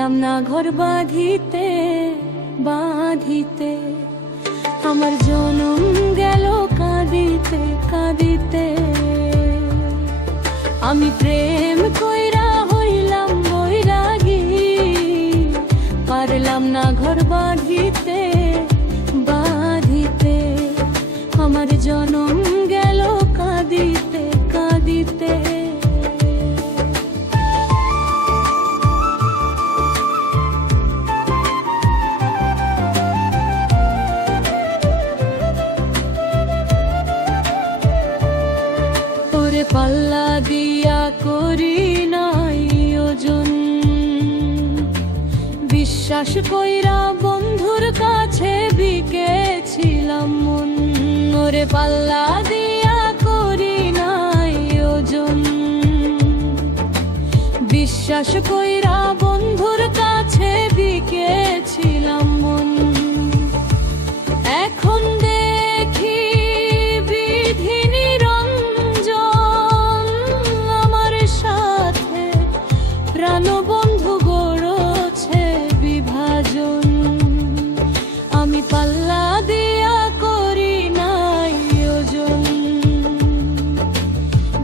পারলাম না ঘর বাঁধিতে বাঁধিতে, আমার জনম গেল কাঁদিতে কাঁদিতে। আমি প্রেম কইরা হইলাম বৈরাগী, পারলাম না ঘর বাঁধিতে বাঁধিতে, আমার জনম গেল কাঁদিতে কাঁদিতে। পাল্লা দিয়া করি নাই ওজন, বিশ্বাস কইরা বন্ধুর কাছে বিকেছিলাম মন। ওরে পাল্লা দিয়া করি নাই ওজন, বিশ্বাস কইরা বন্ধুর কাছে বিকেছিলাম মন। এখন দেখি বিধি নিরঞ্জন আমার সাথে, প্রাণবন্ধু গড়ছে বিভাজন। আমি পাল্লা দিয়া করি নাই ওজন,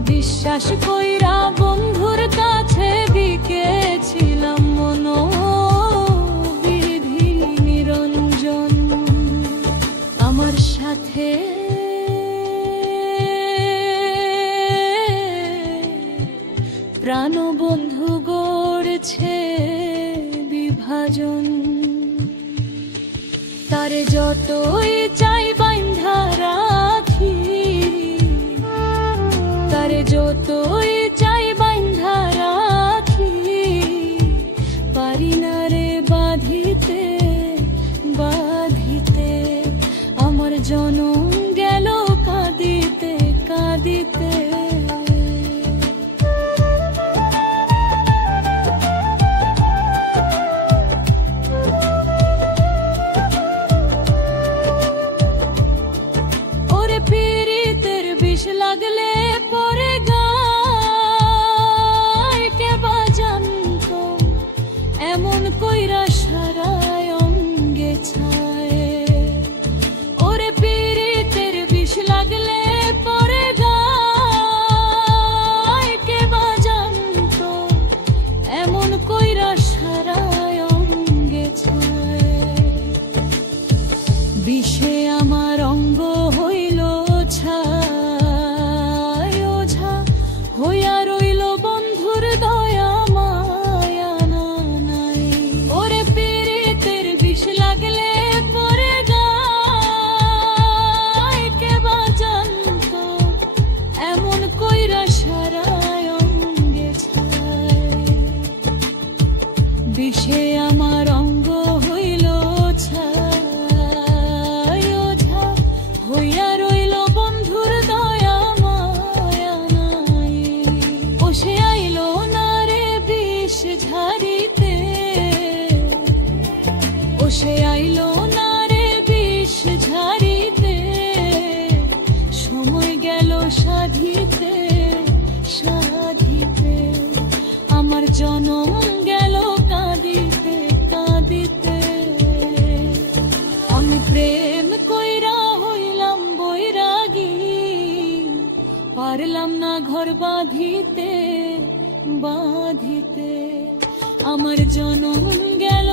বিশ্বাস কইরা বন্ধুর কাছে বিকেছিলাম মন। বিধি নিরঞ্জন আমার সাথে, প্রাণবন্ধু গড়ছে বিভাজন। তারে যতই চাই বাইন্ধা রাখি, তারে যতই চাই বাইন্ধা রাখি, পারি না রে বাঁধিতে বাঁধিতে, আমার জনম গেল কাঁদিতে কাঁদিতে। ওরে পীড়িতের বিষ লাগলে পরে গায়, কে বা জানতো এমন কইরা সারায় অঙ্গে ছায়। ওরে পীড়িতের বিষ লাগলে পরে গায়, কে বা জানতো এমন কইরা সারায় অঙ্গে ছায়। বিষে আমার অঙ্গ হইল ছায়, ওঝা হইয়া রইল বন্ধুর দয়া মায়া নাই। ওরে পীড়িতের বিষ লাগলে পরে গায়, কে বা জানতো এমন কইরা সারায় অঙ্গে ছায়। বিষে আমার অঙ্গ হইল ছায়, ওঝা হইয়া রইল বন্ধুর দয়া মায়া নাই। ও সে আইল না রে বিষ ঝাড়িতে, ও সে আইল না রে বিষ ঝাড়িতে, সময় গেল সাধিতে সাধিতে, আমার জনম গেল কাঁদিতে কাঁদিতে। আমি প্রেম কইরা হইলাম বৈরাগী, পারলাম না ঘর বাঁধিতে বাঁধিতে, আমার জনম গেল